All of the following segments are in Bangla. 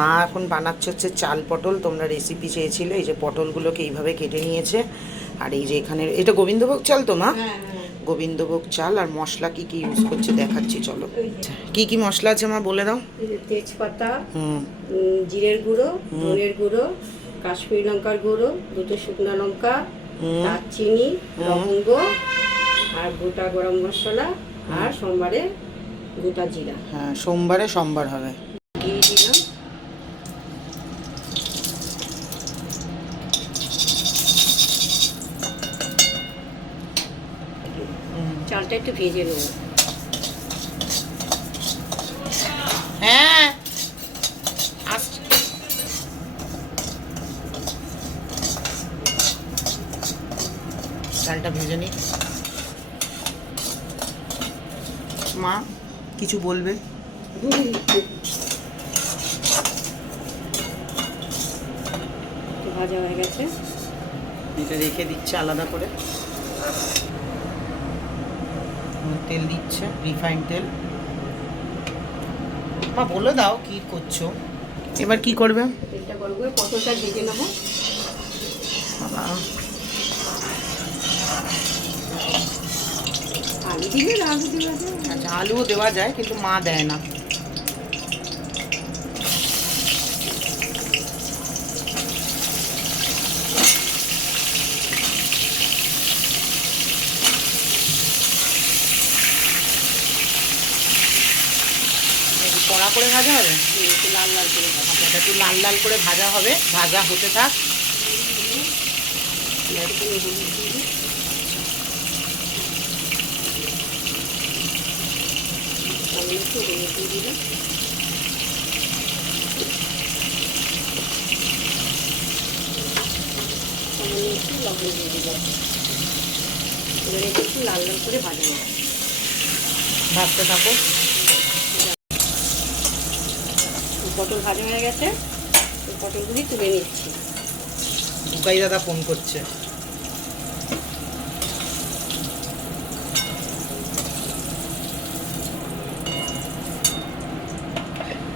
মা এখন বানাচ্ছে হচ্ছে চাল পটল। তোমরা রেসিপি চেয়েছিলে, এই যে পটলগুলোকে এইভাবে কেটে নিয়েছে। আর এই যে এখানে এটা গোবিন্দভোগ চাল তো মা? গোবিন্দভোগ চাল। আর মশলা কি কি ইউজ করছে দেখাচ্ছি, চলো। কি কি মশলা আছে মা বলে দাও। তেজপাতা, জিরের গুঁড়ো, ধনের গুঁড়ো, কাশ্মীরি লঙ্কার গুঁড়ো, দুটো শুকনো লঙ্কা, দারচিনি, লবঙ্গ, আর গোটা গরম মশলা, আর সোমবারে গোটা জিরা। হ্যাঁ, সোমবারে সোমবার হবে। দিয়ে দিলাম। চালটা একটু ভেজে নেব। হ্যাঁ আসছে। চালটা ভেজে নি। মা কিছু বলবে? ভাজা হয়ে গেছে, এটা রেখে দিচ্ছে আলাদা করে। তেল দিচ্ছে, রিফাইন্ড তেল। মা বলে দাও কি করছো। এবার কি করবে? তেলটা গরম করে পটলটা ভেজে নেবো। আলু দিলে আলু দেওয়া যায়। আচ্ছা, আলুও দেওয়া যায় কিন্তু মা দেয় না। কড়া করে ভাজা হবে, একটু লাল লাল করে ভাজা। এটা একটু লাল লাল করে ভাজা হবে, ভাজা হতে থাক। একটু হলুদ দিয়ে দিলাম। একটু লবণ দিয়ে দিলাম। এবারে একটু লাল লাল করে ভাজা হবে, ভাজতে থাকো। পটল ভাজা হয়ে গেছে, পটলগুলি তুলে নিচ্ছি। বুকাই দাদা ফোন করছে।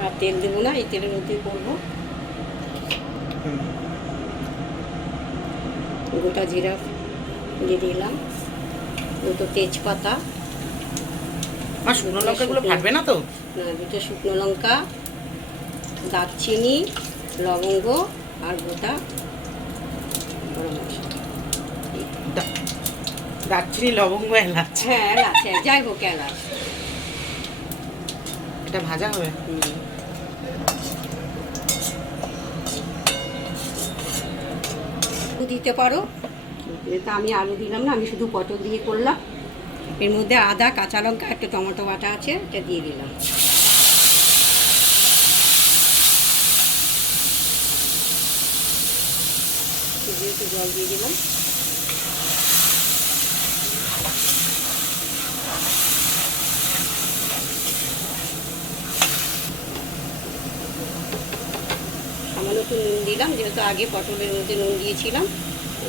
আর তেল দেবো না, এই তেলের মধ্যেই করবো। গোটা জিরা দিয়ে দিলাম, দুটো তেজপাতা। আর শুকনো লঙ্কাগুলো ফাটবে না তো? না, দুটো শুকনো লঙ্কা, দারচিনি, লবঙ্গ, আর গোটা গরম মশলা। দারচিনি, লবঙ্গ, এলাচ। হ্যাঁ এলাচ, যাই হোক এলাচ। এটা ভাজা হবে। দিতে পারো, তা আমি আলু দিলাম না, আমি শুধু পটল দিয়ে করলাম। এর মধ্যে আদা, কাঁচা লঙ্কা, একটা টমেটো বাটা আছে, এটা দিয়ে দিলাম। একটু জল দিয়ে দিলাম। সামান্য একটু নুন দিলাম, যেহেতু আগে পটলের মধ্যে নুন দিয়েছিলাম,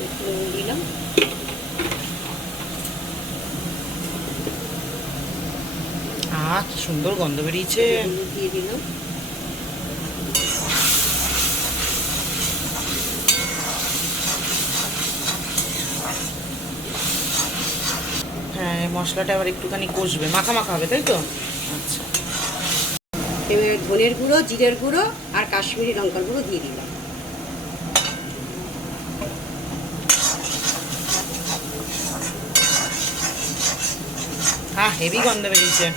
একটু নুন দিলাম। কি সুন্দর গন্ধ বেরিয়েছে। হলুদ দিয়ে দিলাম। হ্যাঁ, মশলাটা আবার একটুখানি কষবে, মাখা মাখা হবে, তাই তো? আচ্ছা, এবার ধনের গুঁড়ো, জিরের গুঁড়ো, আর কাশ্মীরি লঙ্কার গুঁড়ো দিয়ে দিলাম। হ্যাঁ, হেভি গন্ধ বেরিয়েছে।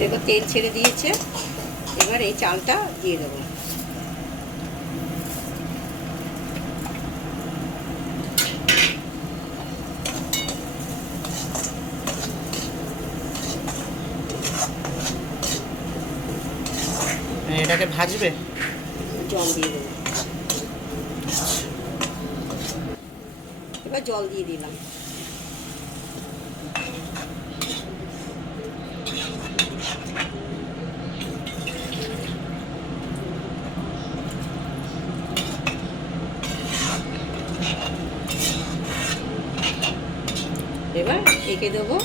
দেখো তেল ছেড়ে দিয়েছে, এবার এই চালটা দিয়ে দেবো। এটাকে ভাজবে, জল দিয়ে দেবো। এবার জল দিয়ে দিলাম। এবার এঁকে দেবো।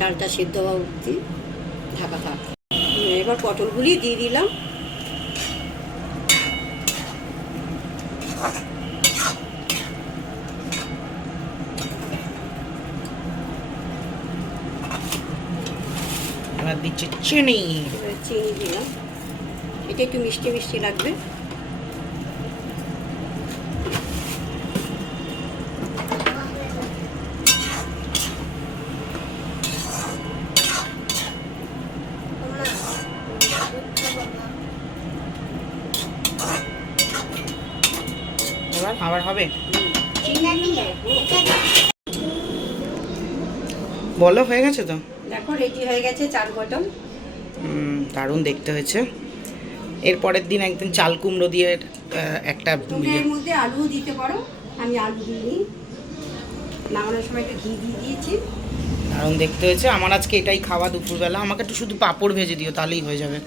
চালটা সিদ্ধ হওয়া অবধি ঢাকা থাক। এবার পটলগুলি দিয়ে দিলাম। এবার দিচ্ছি চিনি। এবার চিনি দিলাম, এটা একটু মিষ্টি মিষ্টি লাগবে। এবার আবার হবে, বলো হয়ে গেছে তো? দেখো রেডি হয়ে গেছে চাল পটল। দারুণ দেখতে হয়েছে। এর পরের দিন একদিন চাল কুমড়ো দিয়ে একটা তুমি এর মধ্যে আলুও দিতে পারো, আমি আলু দিইনি, নামানোর সময় একটু ঘি দিয়ে দিয়েছি। দারুণ দেখতে হয়েছে। আমার আজকে এটাই খাওয়া দুপুরবেলা। আমাকে একটু শুধু পাঁপড় ভেজে দিও, তাহলেই হয়ে যাবে।